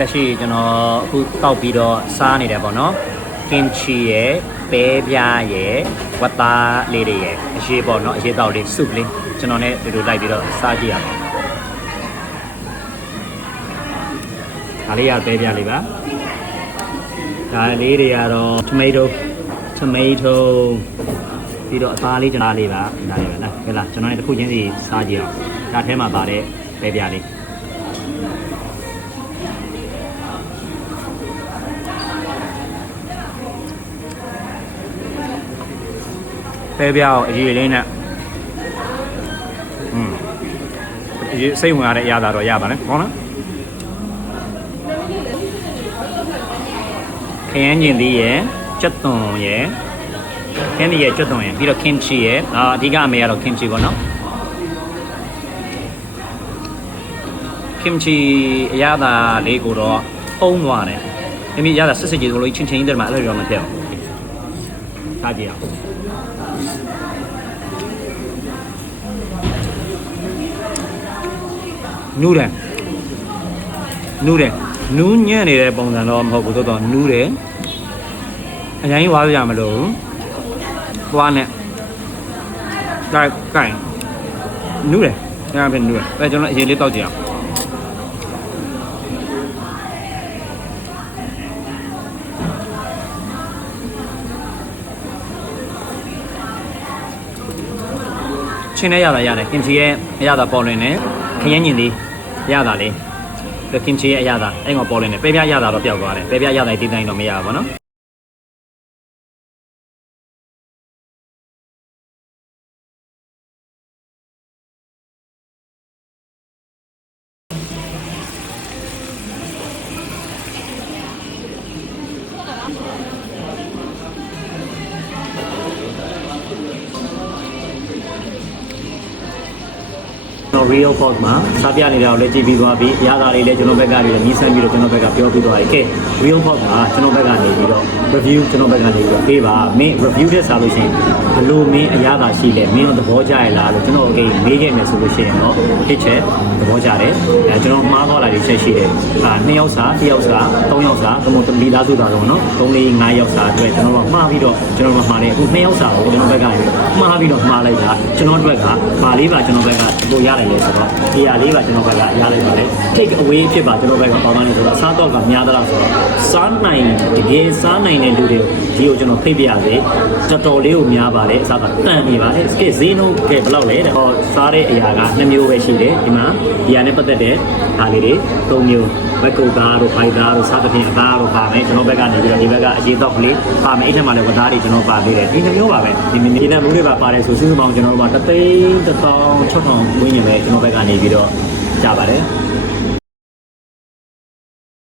လက်ရှိကျွန်တော်အခုတောက်ပြီးတော့စားနေတယ်ပေါ့နော်ကင်ချီရဲ့ပဲပြားရဲ့ဝတ်သားလေးတွေရဲ့အရေးပေါ့နော်အရေးတောက်လေးစုပ်လေးကျွန်တော်နဲ့ဒီလိုလိုက်ပြီးတော့စားကြည့်ရအောင်ဒါလေးရပဲပြားလေးပါဒါလေးတွေကတော့ tomato ပြီးတော့အသားလေးကျွန်တော်လေးပါဒါလေးပဲနော်ဟဲ့လားကျွန်တော်လည်းတစ်ခုချင်းစီစားကြည့်အောင်ဒါထဲမှာပါတဲ့ပဲပြားလေးပဲပြားကိုအရေးလေးနဲ့အရေးစိတ်ဝင်ရတဲ့အရာတော့ရပါနဲ့ဟုတ်နော်ခရမ်းကျင်သီးရဲ့ကြက်သွန်ရဲ့ခင်းရဲ့ကြက်သွန်ရဲ့ပြီးတော့ kimchi ရဲ့အဓိကအမေကတော့ kimchi ပေါ့နော် kimchi အရသာလေးကိုတော့ပုံးသွားတယ်အမေရတာစစ်စစ်ကြီးလို့ချင်းချင်းကြီးတယ်မှာအဲ့လိုတော့မဖြစ်ဘူးစားကြည့်အောင်နူးတယ်နူးညံ့နေတဲ့ပုံစံတော့မဟုတ်ဘူးတော့နူးတယ်အရင်ဝါးရမလို့သွားနဲ့ကိုင်နူးတယ်ညပြင်နူးတယ်အဲကျွန်တော်အရင်လေးတောက်ကြည့်အောင်ချင်းနဲ့ရတာရတယ်ကင်ချီရဲ့အရသာပေါ်လွင်နေခရမ်းညင်လေးရတာလေကင်ချီရဲ့အရသာအဲ့ကောင်ပေါ်လွင်နေပဲပြားရတာတော့ပျောက်သွားတယ်ပဲပြားရတာတိတိုင်းတော့မရဘူးပေါ့နော်real pot မှာစားပြနေတာကိုလည်းကြည့်ပြီးသွားပြီအရသာလေးလည်းကျွန်တော်ဘက်ကနေလည်းနီးစမ်းပြီးတော့ကျွန်တော်ဘက်ကပြောပြီးသွားပြီကဲ real pot မှာကျွန်တော်ဘက်ကနေပြီးတော့ review ကျွန်တော်ဘက်ကနေပြီးတော့ပေးပါမင်း review တဲ့စားလို့ရှိရင်ဘလို့မင်းအရသာရှိလဲမင်းတို့သဘောကျရလားလို့ကျွန်တော်မေးခဲ့မယ်ဆိုလို့ရှိရင်တော့တစ်ချက်သဘောကျတယ်ကျွန်တော်မှားသွားတာတွေချက်ရှိတယ်2ယောက်စား1ယောက်စား3ယောက်စားသို့မဟုတ်မိသားစုသားတော့နော်3 4 5ယောက်စားအတွက်ကျွန်တော်တို့မှားပြီးတော့ကျွန်တော်တို့မှားတယ်အခု2ယောက်စားကိုကျွန်တော်ဘက်ကနေမှားပြီးတော့မှားလိုက်တာကျွန်တော်တို့ကဘာလေးပါကျွန်တော်ဘက်ကပို့ရတယ်လေဆိုတော့ဒီဟာလေးပါကျွန်တော်ဘက်ကရလိုက်ပါလေ take away ဖြစ်ပါကျွန်တော်ဘက်ကပေါင်းနေဆိုတော့စားတော့ကများသလားဆိုတော့စားနိုင်တကယ်စားနိုင်တဲ့လူတွေဒီကိုကျွန်တော်ဖိတ်ပြရစေတော်တော်လေးကိုများပါတယ်အစားကတန်နေပါတယ်စကေဈေးနှုန်းကဘယ်လောက်လဲတော့စားတဲ့အရာက2မျိုးပဲရှိတယ်ဒီမှာဒီဟာနဲ့ပတ်သက်တဲ့ဒါလေးတွေ3မျိုးဘက်ကုတ်သားတို့ဖိုက်သားတို့စားသဖြင့်အသားတို့ပါမယ်ကျွန်တော်ဘက်ကနေပြီးတော့ဒီဘက်ကအရေးတော့ကလေးပါမယ်အဲ့ထက်မှလည်းဝသားတွေကျွန်တော်ပါပေးတယ်ဒီ2မျိုးပါပဲဒီမင်းနဲ့မူးတွေပါပါတယ်ဆိုစုစုပေါင်းကျွန်တော်တို့က3,160,000ဝန်းကျင်ပဲကျွန်တော်ဘက်ကနေပြီးတော့ကြပါတယ်